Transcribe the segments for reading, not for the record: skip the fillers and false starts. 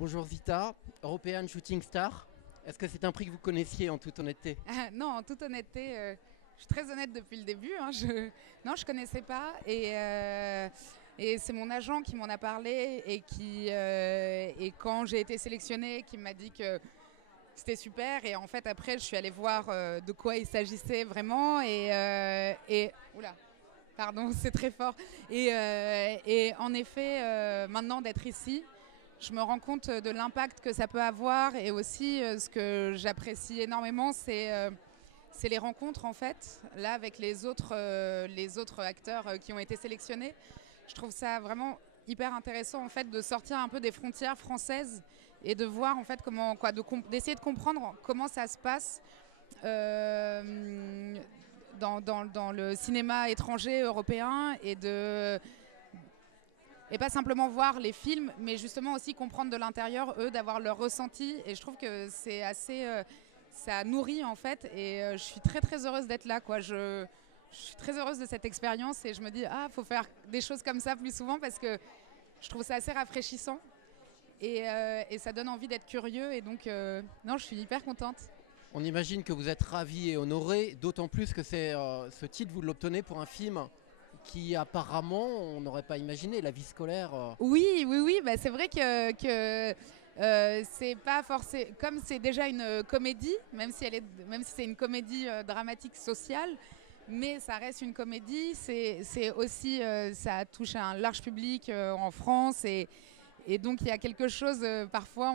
Bonjour Zita, European Shooting Star. Est-ce que c'est un prix que vous connaissiez en toute honnêteté? Non, en toute honnêteté, je suis très honnête depuis le début, hein. Non, je connaissais pas et c'est mon agent qui m'en a parlé et quand j'ai été sélectionnée, qui m'a dit que c'était super. Et en fait, après, je suis allée voir de quoi il s'agissait vraiment oula, pardon, c'est très fort. Et en effet, maintenant d'être ici, je me rends compte de l'impact que ça peut avoir et aussi ce que j'apprécie énormément, c'est les rencontres en fait, là avec les autres acteurs qui ont été sélectionnés. Je trouve ça vraiment hyper intéressant en fait de sortir un peu des frontières françaises et de voir en fait comment quoi, d'essayer de comprendre comment ça se passe dans le cinéma étranger européen et pas simplement voir les films, mais justement aussi comprendre de l'intérieur, eux, d'avoir leur ressenti. Et je trouve que c'est assez... ça nourrit en fait. Et je suis très très heureuse d'être là, quoi. Je suis très heureuse de cette expérience et je me dis, ah, faut faire des choses comme ça plus souvent parce que je trouve ça assez rafraîchissant. Et ça donne envie d'être curieux. Et donc, non, je suis hyper contente. On imagine que vous êtes ravi et honoré, d'autant plus que ce titre, vous l'obtenez pour un film qui apparemment, on n'aurait pas imaginé, la vie scolaire. Oui, oui, oui, bah, c'est vrai que c'est pas forcément comme c'est déjà une comédie, même si c'est une comédie dramatique sociale, mais ça reste une comédie. C'est aussi ça touche à un large public en France et donc il y a quelque chose parfois.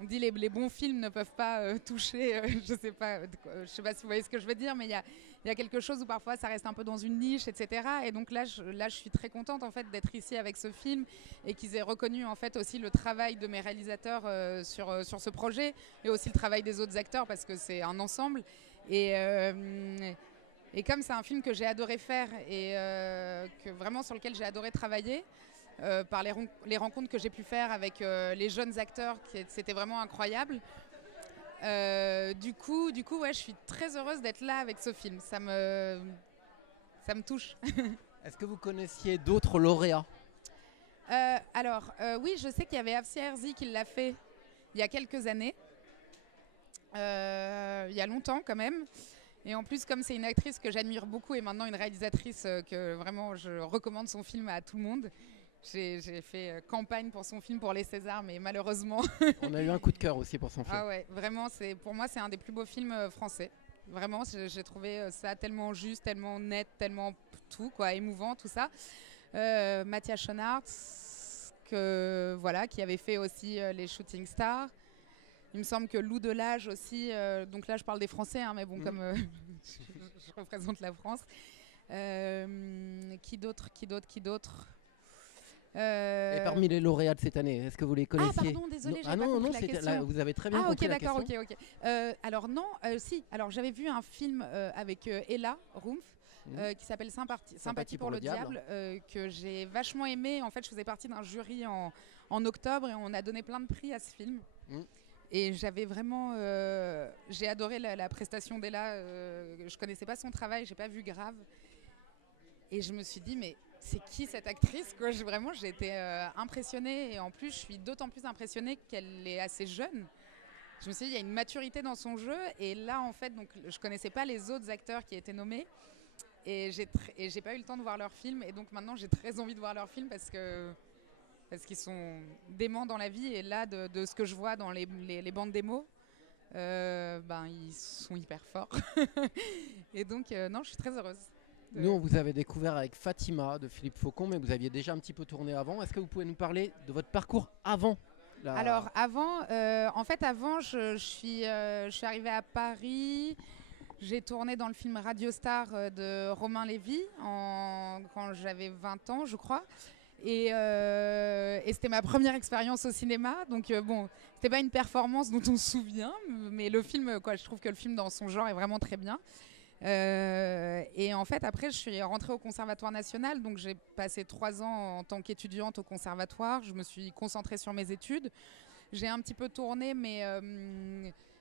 On dit les bons films ne peuvent pas toucher, je sais pas si vous voyez ce que je veux dire, mais il y a quelque chose où parfois ça reste un peu dans une niche, etc. Et donc là, je suis très contente en fait d'être ici avec ce film et qu'ils aient reconnu en fait aussi le travail de mes réalisateurs sur ce projet et aussi le travail des autres acteurs parce que c'est un ensemble. Et comme c'est un film que j'ai adoré faire et que vraiment sur lequel j'ai adoré travailler, par les rencontres que j'ai pu faire avec les jeunes acteurs, c'était vraiment incroyable. Ouais, je suis très heureuse d'être là avec ce film. Ça me touche. Est-ce que vous connaissiez d'autres lauréats? Oui, je sais qu'il y avait Afsia Herzi qui l'a fait il y a quelques années. Il y a longtemps quand même. Et en plus, comme c'est une actrice que j'admire beaucoup et maintenant une réalisatrice que vraiment je recommande son film à tout le monde. J'ai fait campagne pour son film pour les Césars, mais malheureusement. On a eu un coup de cœur aussi pour son film. Ah ouais, vraiment, pour moi, c'est un des plus beaux films français. Vraiment, j'ai trouvé ça tellement juste, tellement net, tellement tout, quoi, émouvant, tout ça. Mathias Schoenaerts, voilà, qui avait fait aussi les Shooting Stars. Il me semble que Lou Delage aussi, donc là je parle des Français, hein, mais bon, comme je représente la France. Qui d'autre Et parmi les lauréats de cette année, est-ce que vous les connaissiez? Ah pardon, désolé, j'avais pas compris la question. Là, vous avez très bien Ah ok, compris la d'accord, question. ok. Alors non, si. Alors j'avais vu un film avec Ella Rumpf qui s'appelle Sympathie pour le diable, que j'ai vachement aimé. En fait, je faisais partie d'un jury en octobre et on a donné plein de prix à ce film. Et j'avais vraiment, j'ai adoré la prestation d'Ella. Je connaissais pas son travail, j'ai pas vu Grave. Et je me suis dit, mais c'est qui cette actrice, quoi? Vraiment, j'ai été impressionnée. Et en plus, je suis d'autant plus impressionnée qu'elle est assez jeune. Je me suis dit, il y a une maturité dans son jeu. Et là, en fait, donc, je connaissais pas les autres acteurs qui étaient nommés. Et j'ai pas eu le temps de voir leur film. Et donc maintenant, j'ai très envie de voir leur film parce qu'ils sont déments dans la vie. Et là, de ce que je vois dans les bandes démos, ils sont hyper forts. Et donc, non, je suis très heureuse. Nous, on vous avait découvert avec Fatima de Philippe Faucon, mais vous aviez déjà un petit peu tourné avant. Est-ce que vous pouvez nous parler de votre parcours avant Alors avant, je suis arrivée à Paris. J'ai tourné dans le film Radio Star de Romain Lévy quand j'avais 20 ans, je crois. Et c'était ma première expérience au cinéma. Donc bon, c'était pas une performance dont on se souvient, mais le film, quoi, je trouve que le film dans son genre est vraiment très bien. Et en fait, après, je suis rentrée au Conservatoire national, donc j'ai passé 3 ans en tant qu'étudiante au Conservatoire. Je me suis concentrée sur mes études. J'ai un petit peu tourné, mais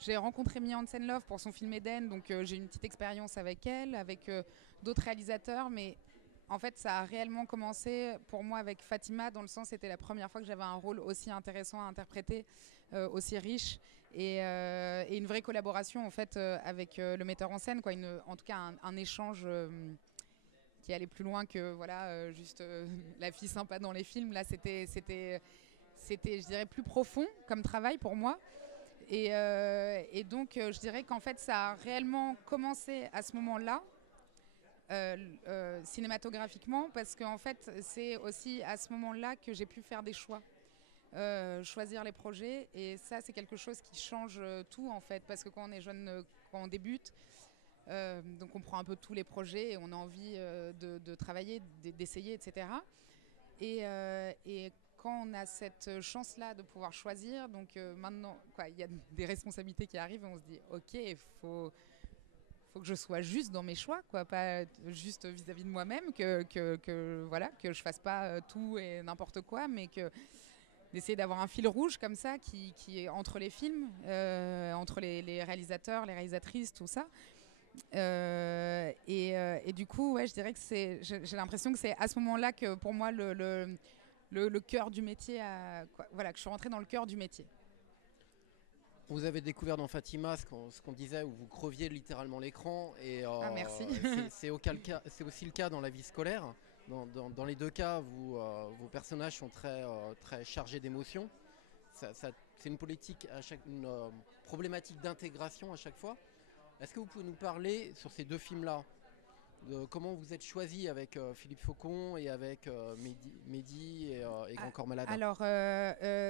j'ai rencontré Mia Hansen-Løve pour son film Eden, donc j'ai eu une petite expérience avec elle, avec d'autres réalisateurs, mais en fait, ça a réellement commencé pour moi avec Fatima, dans le sens c'était la première fois que j'avais un rôle aussi intéressant à interpréter, aussi riche, et une vraie collaboration en fait avec le metteur en scène, quoi, en tout cas un échange qui allait plus loin que voilà, juste la fille sympa dans les films. Là, c'était, je dirais, plus profond comme travail pour moi. Et donc, je dirais qu'en fait, ça a réellement commencé à ce moment-là, cinématographiquement, parce qu'en fait, c'est aussi à ce moment-là que j'ai pu faire des choix, choisir les projets. Et ça, c'est quelque chose qui change tout, en fait, parce que quand on est jeune, quand on débute, donc on prend un peu tous les projets et on a envie de travailler, d'essayer, etc. Et quand on a cette chance-là de pouvoir choisir, donc maintenant, il y a des responsabilités qui arrivent et on se dit, ok, il faut que je sois juste dans mes choix, quoi, pas juste vis-à-vis de moi-même, voilà, que je fasse pas tout et n'importe quoi, mais d'essayer d'avoir un fil rouge comme ça qui est entre les films, entre les réalisateurs, les réalisatrices, tout ça. Et du coup, ouais, je dirais que j'ai l'impression que c'est à ce moment-là que pour moi le cœur du métier, voilà, que je suis rentrée dans le cœur du métier. Vous avez découvert dans Fatima ce qu'on disait, où vous creviez littéralement l'écran. Et merci. c'est aussi le cas dans La vie scolaire. Dans les deux cas, vos personnages sont très chargés d'émotions. C'est une une problématique d'intégration à chaque fois. Est-ce que vous pouvez nous parler sur ces deux films-là de comment vous êtes choisi avec Philippe Faucon et avec Mehdi et Grand Corps Malade? Alors,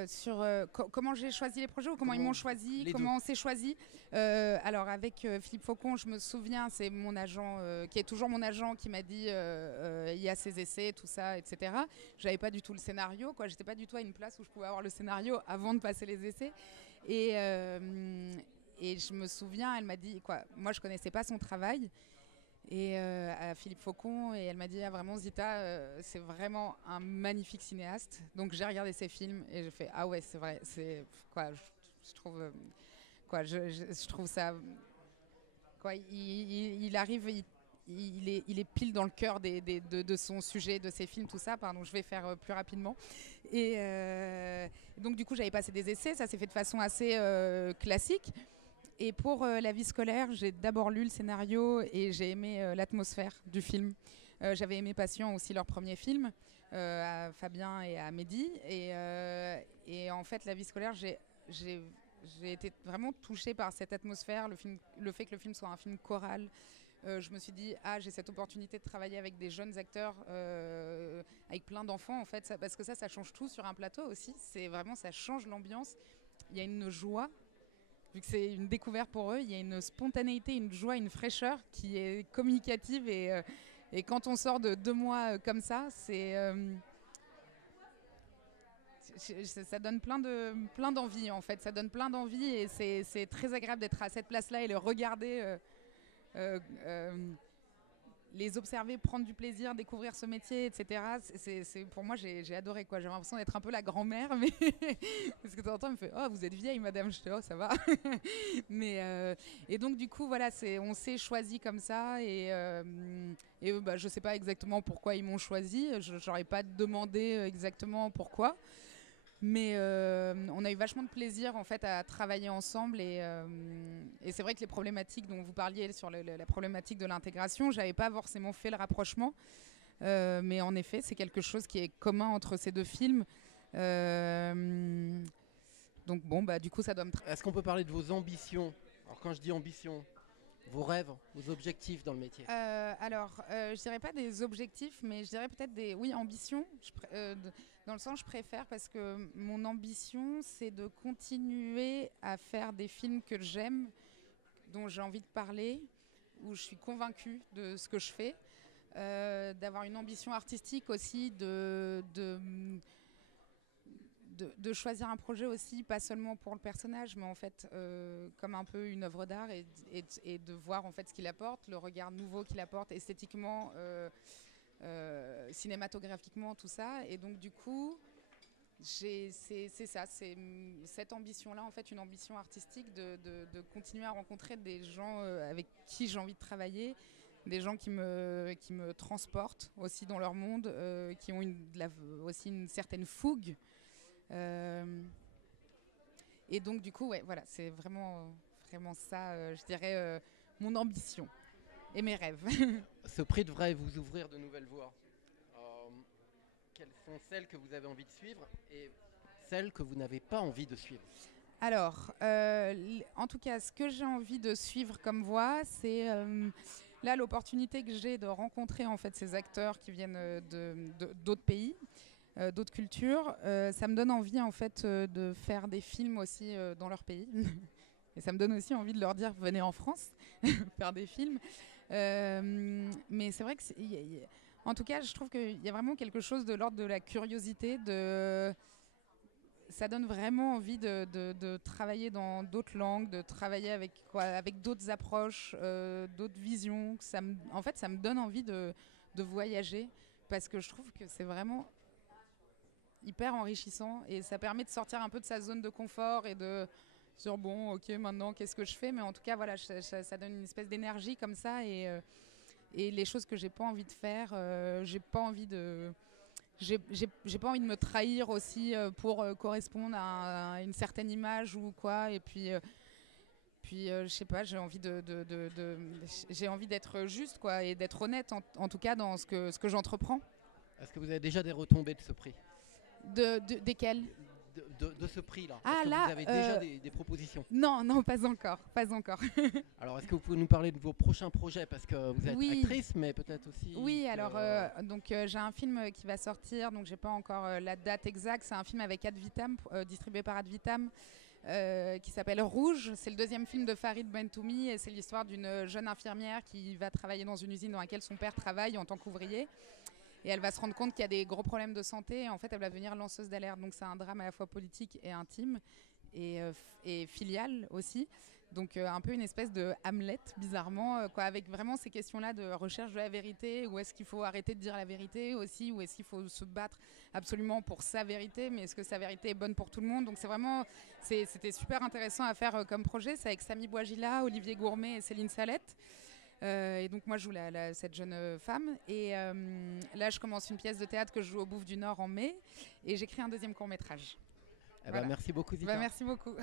sur comment j'ai choisi les projets ou comment ils m'ont choisi, comment on s'est choisi. Alors, avec Philippe Faucon, je me souviens, c'est mon agent, qui est toujours mon agent, qui m'a dit il y a ces essais, tout ça, etc. J'avais pas du tout le scénario, quoi. J'étais pas du tout à une place où je pouvais avoir le scénario avant de passer les essais. Et je me souviens, elle m'a dit, quoi, moi je connaissais pas son travail. Et à Philippe Faucon, et elle m'a dit vraiment Zita, c'est vraiment un magnifique cinéaste. Donc j'ai regardé ses films et j'ai fait ah ouais, c'est vrai, c'est quoi, je trouve quoi, je trouve ça quoi, il arrive, il est pile dans le cœur de son sujet, de ses films, tout ça. Pardon, je vais faire plus rapidement. Et donc du coup j'avais passé des essais, ça s'est fait de façon assez classique. Et pour La vie scolaire, j'ai d'abord lu le scénario et j'ai aimé l'atmosphère du film. J'avais aimé Patient aussi, leur premier film, à Fabien et à Mehdi. Et en fait, La vie scolaire, j'ai été vraiment touchée par cette atmosphère, le fait que le film soit un film choral. Je me suis dit, j'ai cette opportunité de travailler avec des jeunes acteurs, avec plein d'enfants, en fait, parce que ça change tout sur un plateau aussi. C'est vraiment, ça change l'ambiance. Il y a une joie. Vu que c'est une découverte pour eux, il y a une spontanéité, une joie, une fraîcheur qui est communicative. Et quand on sort de 2 mois comme ça, ça donne plein d'envie, en fait. Ça donne plein d'envie et c'est très agréable d'être à cette place-là et le regarder, les observer, prendre du plaisir, découvrir ce métier, etc. Pour moi, j'ai adoré, quoi. J'ai l'impression d'être un peu la grand-mère, mais parce que de temps en temps, elle me fait oh, vous êtes vieille, madame. Je dis oh, ça va. Et donc, du coup, voilà, on s'est choisi comme ça. Je sais pas exactement pourquoi ils m'ont choisi. Je n'aurais pas demandé exactement pourquoi. Mais on a eu vachement de plaisir en fait à travailler ensemble et c'est vrai que les problématiques dont vous parliez sur la problématique de l'intégration, j'avais pas forcément fait le rapprochement, mais en effet c'est quelque chose qui est commun entre ces deux films. Donc bon du coup ça doit me. Est-ce qu'on peut parler de vos ambitions? Alors quand je dis ambition, vos rêves, vos objectifs dans le métier? Je dirais pas des objectifs, mais je dirais peut-être des ambitions. Dans le sens, je préfère parce que mon ambition, c'est de continuer à faire des films que j'aime, dont j'ai envie de parler, où je suis convaincue de ce que je fais, d'avoir une ambition artistique aussi, de choisir un projet aussi, pas seulement pour le personnage, mais en fait comme un peu une œuvre d'art et de voir en fait ce qu'il apporte, le regard nouveau qu'il apporte esthétiquement, cinématographiquement, tout ça. Et donc du coup, c'est ça, c'est cette ambition-là, en fait, une ambition artistique de continuer à rencontrer des gens avec qui j'ai envie de travailler, des gens qui me transportent aussi dans leur monde, qui ont aussi une certaine fougue. Et donc du coup, ouais, voilà, c'est vraiment ça, je dirais, mon ambition et mes rêves. Ce prix devrait vous ouvrir de nouvelles voies. Quelles sont celles que vous avez envie de suivre et celles que vous n'avez pas envie de suivre? Alors, en tout cas, ce que j'ai envie de suivre comme voie, c'est là l'opportunité que j'ai de rencontrer en fait ces acteurs qui viennent d'autres pays, d'autres cultures. Ça me donne envie en fait de faire des films aussi dans leur pays. Et ça me donne aussi envie de leur dire venez en France faire des films. Mais c'est vrai que en tout cas, je trouve qu'il y a vraiment quelque chose de l'ordre de la curiosité, ça donne vraiment envie de travailler dans d'autres langues, de travailler avec d'autres approches, d'autres visions. En fait, ça me donne envie de voyager parce que je trouve que c'est vraiment hyper enrichissant et ça permet de sortir un peu de sa zone de confort et de se dire bon, ok, maintenant qu'est-ce que je fais? Mais en tout cas, voilà, ça donne une espèce d'énergie comme ça et les choses que j'ai pas envie de faire, j'ai pas envie de me trahir aussi pour correspondre à une certaine image ou quoi. Et puis je sais pas, j'ai envie j'ai envie d'être juste quoi et d'être honnête en tout cas dans ce que j'entreprends. Est-ce que vous avez déjà des retombées de ce prix? Desquelles? De ce prix-là. Ah, est-ce que là, vous avez déjà des propositions? Non, pas encore. Alors, est-ce que vous pouvez nous parler de vos prochains projets? Parce que vous êtes actrice, mais peut-être aussi... Oui, alors, donc j'ai un film qui va sortir, donc j'ai pas encore la date exacte. C'est un film avec Ad Vitam, distribué par Ad Vitam, qui s'appelle Rouge. C'est le deuxième film de Farid Bentoumi et c'est l'histoire d'une jeune infirmière qui va travailler dans une usine dans laquelle son père travaille en tant qu'ouvrier. Et elle va se rendre compte qu'il y a des gros problèmes de santé. Et en fait, elle va devenir lanceuse d'alerte. Donc, c'est un drame à la fois politique et intime et filial aussi. Donc, un peu une espèce de Hamlet, bizarrement, quoi, avec vraiment ces questions-là de recherche de la vérité. Où est-ce qu'il faut arrêter de dire la vérité aussi? Où est-ce qu'il faut se battre absolument pour sa vérité? Mais est-ce que sa vérité est bonne pour tout le monde? Donc, c'était super intéressant à faire comme projet. C'est avec Samy Bouajila, Olivier Gourmet et Céline Salette. Et donc moi je joue cette jeune femme et là je commence une pièce de théâtre que je joue au Bouffe du Nord en mai et j'écris un deuxième court-métrage. Voilà. Merci beaucoup Zita. Merci beaucoup.